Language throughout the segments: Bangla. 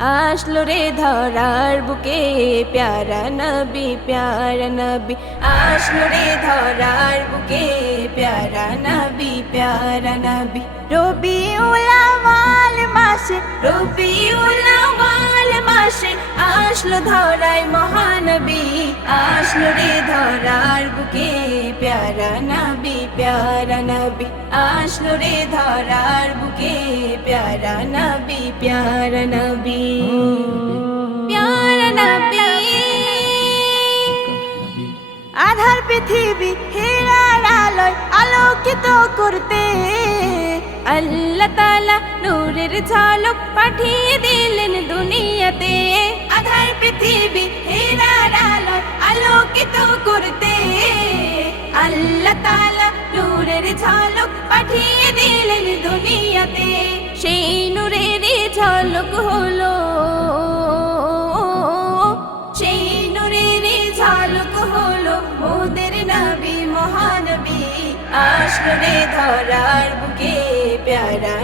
আসলো রে ধরার বুকে প্যারা নবী আসলো রে ধরার বুকে প্যারা নবী রবিউল আউয়াল মাসে আসলো ধরায় মহানবী আসলো রে ধরার বুকে প্যারা নবী আসলো রে ধরার বুকে প্যারা নবী আধার পৃথিবী হীরার আলোয় আলোকিত করতে আল্লাহ তাআলা নূরের ঝলক পাঠিয়ে দিলেন দুনিয়াতে। আধার পৃথিবী হীরার আলোয় আলোকিত করতে আল্লাহ তাআলা নূরের ঝলক পাঠিয়ে দিলেন দুনিয়াতে। সেই নূরের ঝলক হলো মোদের নবী মহানবী আসলো রে ধরার বুকে প্যারা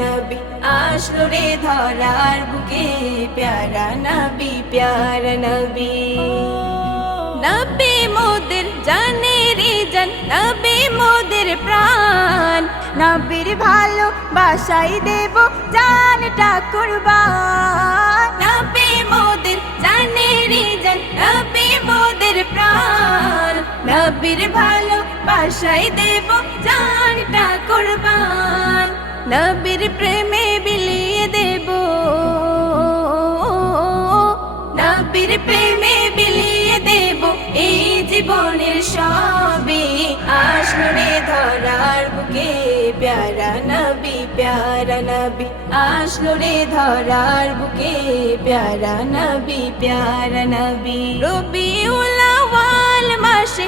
নবী আসলো রে ধরার বুকে প্যারা নবী নবী মোদের জানের জান নবী মোদের প্রাণ নবীর ভালো বাসাই দেব জানটা কুরবান। নবী মোদের জানের জান নবী মোদের প্রাণ নবীর ভালো বাসাই দেব জানটা কুরবান। নবীর প্রেমে বিলিয়ে দেব নবীর প্রেমে বিলিয়ে দেব এই জীবনের সবই। আসলো রে ধরার বুকে প্যারা নবী আসলো রে ধরার বুকে প্যারা নবী রবিউল আউয়াল মাসে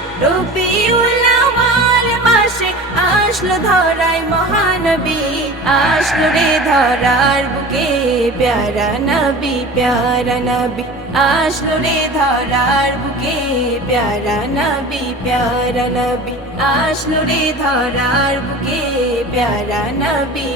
আসলো ধরায় মহানবী আসলো রে ধরার বুকে প্যারা নবী আসলো রে ধরার বুকে প্যারা নবী আসলো রে ধরার বুকে প্যারা নবী